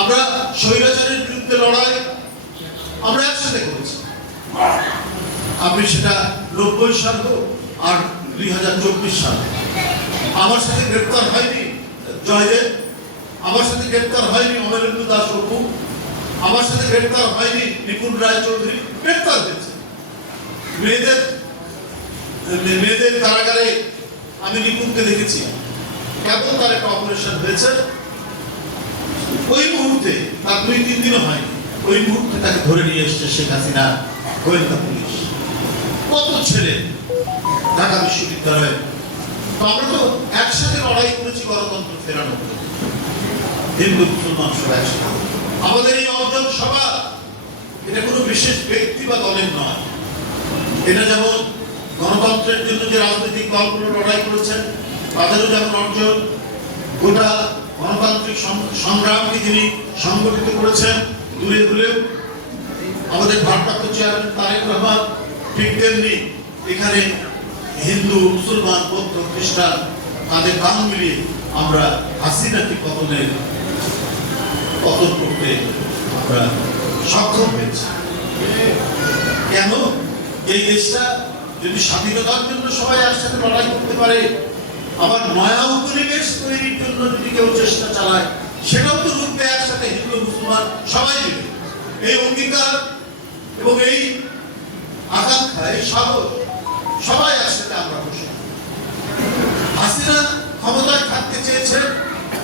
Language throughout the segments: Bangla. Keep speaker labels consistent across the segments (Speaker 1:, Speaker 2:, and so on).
Speaker 1: আমরা স্বৈরাচারের বিরুদ্ধে লড়াই, আমরা একসাথে করেছি। আপনি সেটা নব্বই সাল হোক আর দুই হাজার চব্বিশ সাল আমার সাথে গ্রেপ্তার হয়নি জয়দেব, আমার সাথে গ্রেপ্তার হয়নি অমরেন্দ্র দাস অপু, আমার সাথে গ্রেপ্তার হয়নি নিপুণ রায় চৌধুরী গ্রেপ্তার হয়েছে। মেয়েদের মেয়েদের কারাগারে আমি নিপুণকে দেখেছি। কেবল তার একটা অপারেশন হয়েছে? ওই মুহূর্তে তার দুই, তিন দিনও হয়নি ওই মুহূর্তে তাকে ধরে নিয়ে এসছে শেখ হাসিনা, গোয়েন্দা পুলিশ। কত ছেলে ঢাকা বিশ্ববিদ্যালয়ে। আমরা তো একসাথে লড়াই করেছি গণতন্ত্র ফেরানো। হিন্দু, মুসলমান সব একসাথে। আমাদের এই অর্জন সভা, এটা কোনো বিশেষ ব্যক্তি বা দলের নয়। এটা যেমন গণতন্ত্রের জন্য যে রাজনৈতিক দলগুলো লড়াই করেছেন, তাদেরও যেমন অর্জন, গোটা গণতান্ত্রিক সংগ্রামকে যিনি সংগঠিত করেছেন, দূরে দূরেও আমাদের ভারপ্রাপ্ত চেয়ারম্যান তারেক রহমান ঠিক তেমনি এখানে হিন্দু, মুসলমান, বৌদ্ধ, খ্রিস্টান তাদের কান মিলিয়ে আমরা হাসি হাসিনাকে পতনের পতন করতে আমরা সক্ষম হয়েছি। কেন? এই দেশটা যদি স্বাধীনতার জন্য সবাই একসাথে লড়াই করতে পারে আবার নয়া উপনিবেশ তৈরির জন্য যদি কেউ চেষ্টা চালায়, সেটাও তো রূপে একসাথে হিন্দু মুসলমান সবাই মিলে। এই অঙ্গীকার এবং এই আকাঙ্ক্ষা, এই সাহস সবাই একসাথে আমরা বসে হাসিনা ক্ষমতায় থাকতে চেয়েছেন,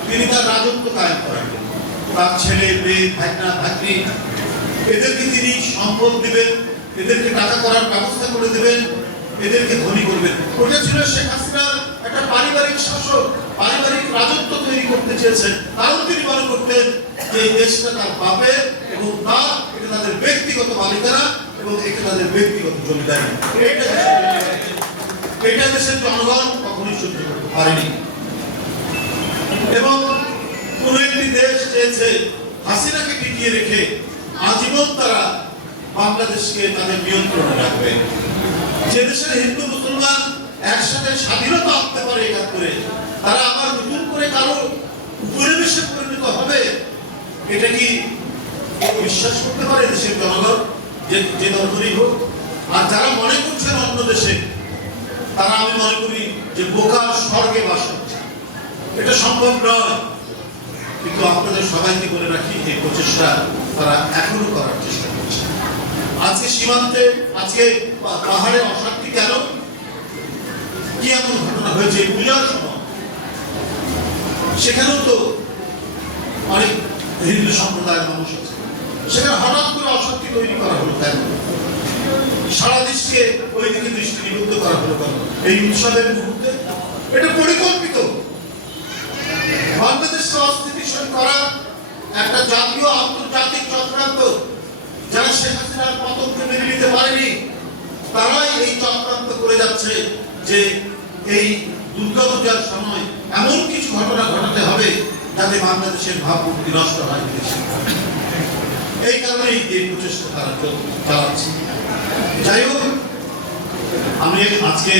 Speaker 1: তিনি তার রাজত্ব কায়েম করার জন্য। তার ছেলে, মেয়ে ভাগনা ভাগ্নি, এদেরকে তিনি সম্পদ দিবেন, এদেরকে টাকা করার ব্যবস্থা করে দেবেন, এদেরকে ধনী করবেন। ওটা ছিল শেখ হাসিনার একটা পারিবারিক শাসক, পারিবারিক রাজত্ব তৈরি করতে চেয়েছেন কারণ তিনি মনে করতেন যে এই দেশটা তার বাপের এবং তার, এটা তাদের ব্যক্তিগত মালিকানা এবং এটা তাদের ব্যক্তিগত জমিদারি। এটা দেশের জনগণ কখনোই সহ্য করতে পারেনি এবং কোন একটি দেশ চেয়েছে হাসিনাকে টিকিয়ে রেখে আজীবন তারা বাংলাদেশকে তাদের নিয়ন্ত্রণে রাখবে যে দেশের হিন্দু একসাথে স্বাধীনতা আনতে পারে করে তারা আবার নতুন করে কারও উপনিবেশে পরিণত হবে, এটা কি বিশ্বাস করতে পারে? দেশের জনগণ, যে যে দলগুলি হোক, আর যারা মনে করছেন অন্য দেশে, তারা আমি মনে করি যে বোকার স্বর্গে বাস করছে। এটা সম্ভব নয়। কিন্তু আপনাদের সবাইকে বলে রাখি, এই প্রচেষ্টা তারা এখনও করার চেষ্টা করছে। আজকে সীমান্তে, আজকে পাহাড়ে অশান্তি কেন? এমন ঘটনা হয়েছে পূজার সময় সেখানেও তো অনেক হিন্দু সম্প্রদায়ের মানুষ আছে। সেখানে হঠাৎ করে অশান্তি তৈরি করা হলো কেন? সারা দেশকে ওই দিকে দৃষ্টি নিবদ্ধ করা হলো কেন? এই উৎসবের মুহূর্তে এটা পরিকল্পিত। বাংলাদেশকে অস্থিতিশীল করা একটা জাতীয় আন্তর্জাতিক চক্রান্ত, যারা শেখ হাসিনার পতনকে মেনে নিতে পারেনি, তারাই এই চক্রান্ত করে যাচ্ছে যে এই দুর্গাপূজার সময় এমন কিছু ঘটনা ঘটাতে হবে যাতে বাংলাদেশের ভাবমূর্তি নষ্ট হয় এই কারণেই এই প্রচেষ্টা তারা চালাচ্ছে। যাই হোক, আমি আজকে